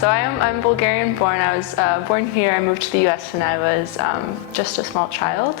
So I'm Bulgarian born. I was born here. I moved to the US when I was just a small child.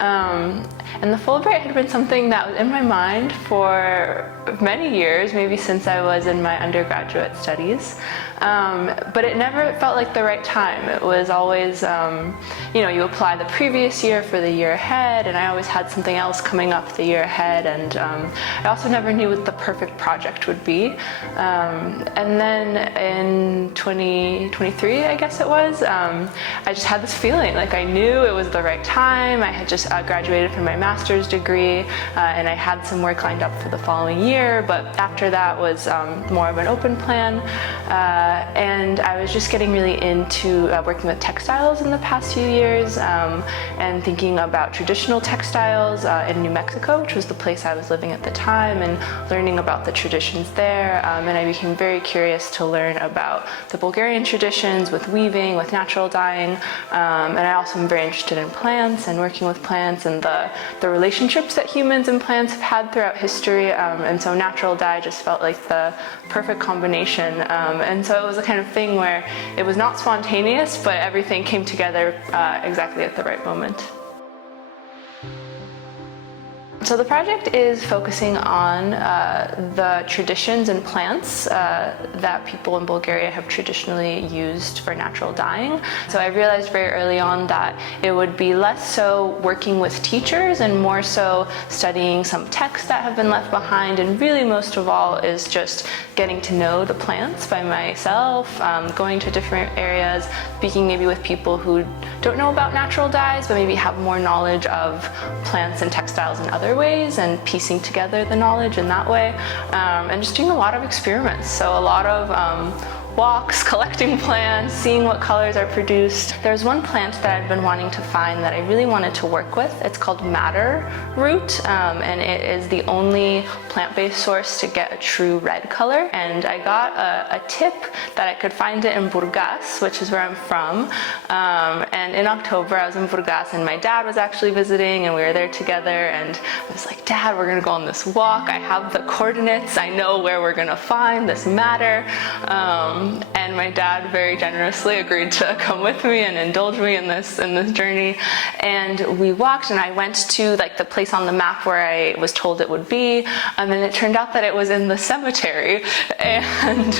And the Fulbright had been something that was in my mind for many years, maybe since I was in my undergraduate studies. But it never felt like the right time. It was always, you apply the previous year for the year ahead, and I always had something else coming up the year ahead, and I also never knew what the perfect project would be. And then in 2023, I guess it was, I just had this feeling like I knew it was the right time. I had just graduated from my master's degree, and I had some work lined up for the following year, but after that was more of an open plan. And I was just getting really into working with textiles in the past few years, and thinking about traditional textiles in New Mexico, which was the place I was living at the time, and learning about the traditions there. And I became very curious to learn about the Bulgarian traditions with weaving, with natural dyeing. And I also am very interested in plants and working with plants and the relationships that humans and plants have had throughout history. And so natural dye just felt like the perfect combination. And so it was the kind of thing where it was not spontaneous, but everything came together exactly at the right moment. So the project is focusing on the traditions and plants that people in Bulgaria have traditionally used for natural dyeing. So I realized very early on that it would be less so working with teachers and more so studying some texts that have been left behind, and really most of all is just getting to know the plants by myself, going to different areas, speaking maybe with people who don't know about natural dyes but maybe have more knowledge of plants and textiles in other ways, and piecing together the knowledge in that way, and just doing a lot of experiments. So a lot of walks, collecting plants, seeing what colors are produced. There's one plant that I've been wanting to find that I really wanted to work with. It's called madder root, and it is the only plant-based source to get a true red color. And I got a tip that I could find it in Burgas, which is where I'm from. And in October, I was in Burgas, and my dad was actually visiting, and we were there together. And I was like, Dad, we're gonna go on this walk. I have the coordinates. I know where we're gonna find this madder. And my dad very generously agreed to come with me and indulge me in this journey. And we walked, and I went to like the place on the map where I was told it would be, and then it turned out that it was in the cemetery, and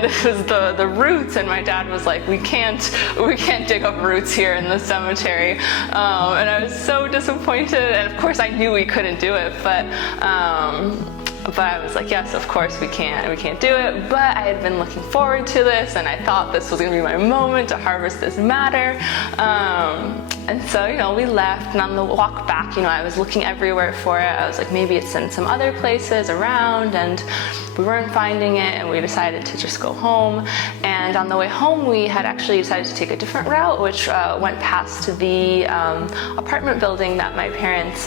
this was the roots. And my dad was like, we can't dig up roots here in the cemetery, and I was so disappointed. And of course I knew we couldn't do it, but I was like, yes, of course we can't do it. But I had been looking forward to this, and I thought this was gonna be my moment to harvest this madder. And so, we left, and on the walk back, I was looking everywhere for it. I was like, maybe it's in some other places around, and we weren't finding it, and we decided to just go home. And on the way home, we had actually decided to take a different route, which went past the apartment building that my parents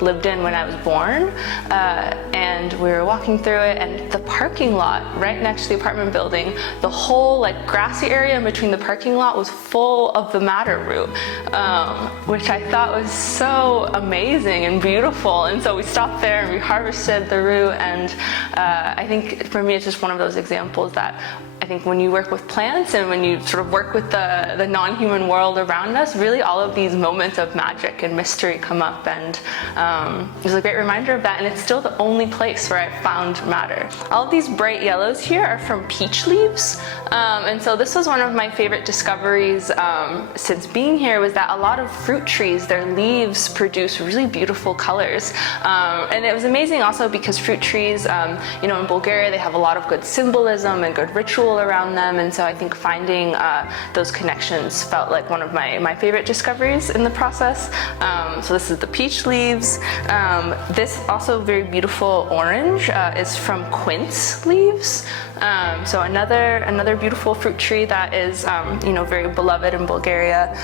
lived in when I was born. And we were walking through it, and the parking lot right next to the apartment building, the whole grassy area in between the parking lot was full of the madder root, which I thought was so amazing and beautiful. And so we stopped there and we harvested the root, and I think for me it's just one of those examples that I think when you work with plants and when you sort of work with the non-human world around us, really all of these moments of magic and mystery come up, and it was a great reminder of that. And it's still the only place where I found madder. All of these bright yellows here are from peach leaves, and so this was one of my favorite discoveries since being here, was that a lot of fruit trees, their leaves produce really beautiful colors, and it was amazing also because fruit trees, in Bulgaria, they have a lot of good symbolism and good ritual around them, and so I think finding those connections felt like one of my favorite discoveries in the process. So this is the peach leaves. This also very beautiful orange is from quince leaves. So another beautiful fruit tree that is very beloved in Bulgaria.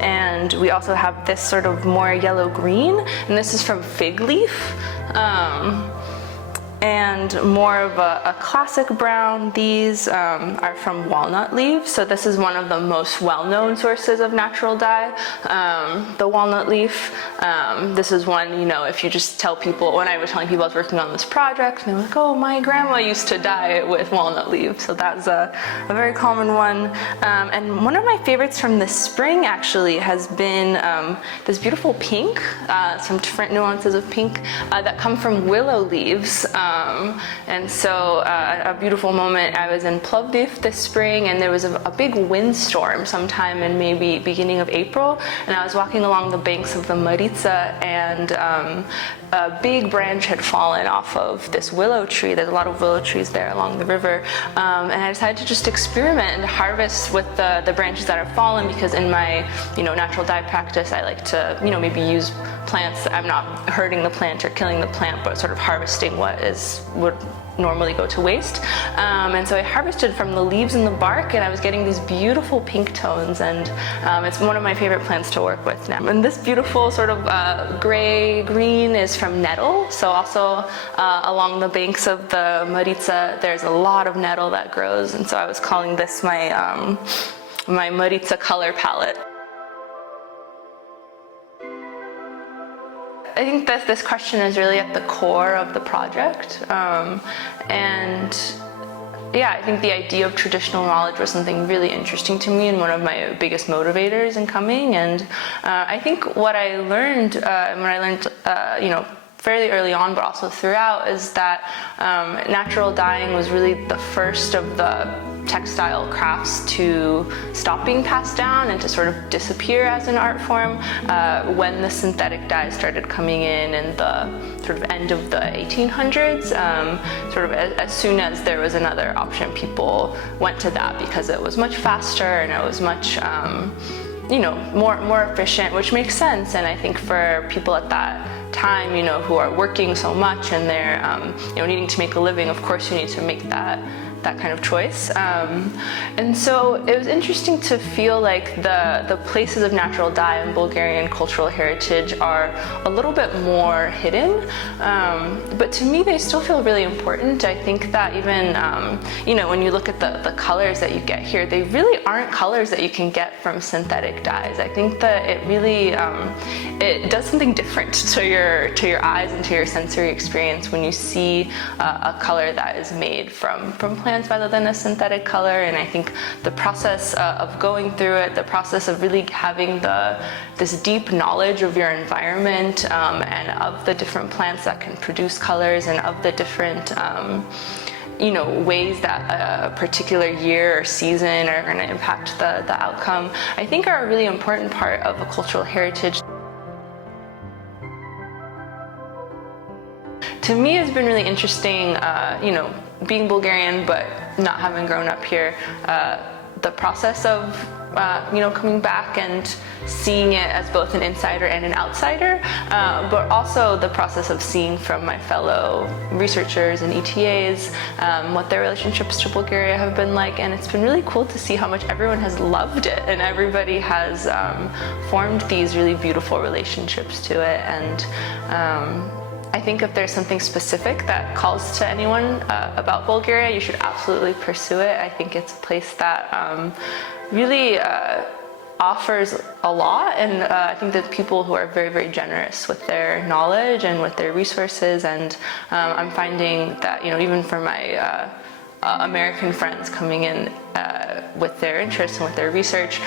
And we also have this sort of more yellow-green, and this is from fig leaf. And more of a classic brown, these are from walnut leaves. So this is one of the most well-known sources of natural dye, the walnut leaf. This is one, you know, if you just tell people, when I was telling people I was working on this project, they were like, oh, my grandma used to dye it with walnut leaves. So that's a very common one. And one of my favorites from this spring actually has been this beautiful pink, some different nuances of pink that come from willow leaves. And so a beautiful moment, I was in Plovdiv this spring and there was a big windstorm sometime in maybe beginning of April, and I was walking along the banks of the Marica, and a big branch had fallen off of this willow tree. There's a lot of willow trees there along the river, and I decided to just experiment and harvest with the branches that have fallen, because in my, you know, natural dye practice, I like to, you know, maybe use plants. I'm not hurting the plant or killing the plant, but sort of harvesting what would normally go to waste. And so I harvested from the leaves and the bark, and I was getting these beautiful pink tones, and it's one of my favorite plants to work with now. And this beautiful sort of gray-green is from nettle. So also along the banks of the Marica, there's a lot of nettle that grows, and so I was calling this my, my Marica color palette. I think that this question is really at the core of the project, and yeah, I think the idea of traditional knowledge was something really interesting to me and one of my biggest motivators in coming. And I think what I learned when I learned, you know, fairly early on, but also throughout, is that natural dyeing was really the first of the textile crafts to stop being passed down and to sort of disappear as an art form when the synthetic dyes started coming in the sort of end of the 1800s. Sort of as soon as there was another option, people went to that because it was much faster and it was much you know, more efficient, which makes sense. And I think for people at that time, you know, who are working so much and they're you know, needing to make a living, of course you need to make that kind of choice. And so it was interesting to feel like the places of natural dye in Bulgarian cultural heritage are a little bit more hidden, but to me they still feel really important. I think that even you know, when you look at the colors that you get here, they really aren't colors that you can get from synthetic dyes. I think that it really it does something different to your eyes and to your sensory experience when you see a color that is made from plants rather than a synthetic color. And I think the process of going through it, the process of really having this deep knowledge of your environment and of the different plants that can produce colors and of the different you know, ways that a particular year or season are going to impact the outcome, I think are a really important part of a cultural heritage. To me, it's been really interesting, you know, being Bulgarian but not having grown up here, the process of you know, coming back and seeing it as both an insider and an outsider, but also the process of seeing from my fellow researchers and ETAs what their relationships to Bulgaria have been like. And it's been really cool to see how much everyone has loved it and everybody has formed these really beautiful relationships to it. And I think if there's something specific that calls to anyone about Bulgaria, you should absolutely pursue it. I think it's a place that really offers a lot, and I think that people who are very, very generous with their knowledge and with their resources, and I'm finding that, you know, even for my American friends coming in with their interests and with their research,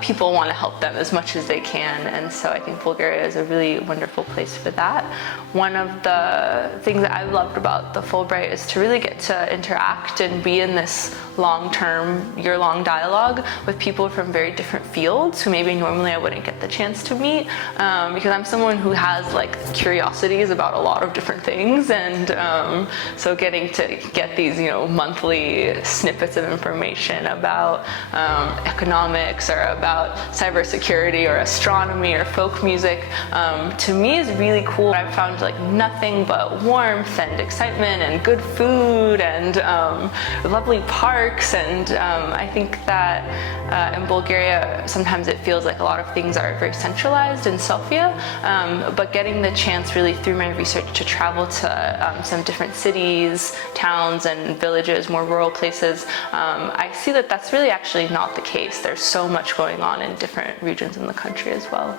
people want to help them as much as they can, and so I think Bulgaria is a really wonderful place for that. One of the things that I've loved about the Fulbright is to really get to interact and be in this long-term, year-long dialogue with people from very different fields who maybe normally I wouldn't get the chance to meet, because I'm someone who has like curiosities about a lot of different things, and so getting to get these, you know, months monthly snippets of information about economics or about cybersecurity or astronomy or folk music, to me is really cool. I've found like nothing but warmth and excitement and good food and lovely parks, and I think that in Bulgaria sometimes it feels like a lot of things are very centralized in Sofia, but getting the chance really through my research to travel to some different cities, towns and villages, more rural places, I see that that's really actually not the case. There's so much going on in different regions in the country as well.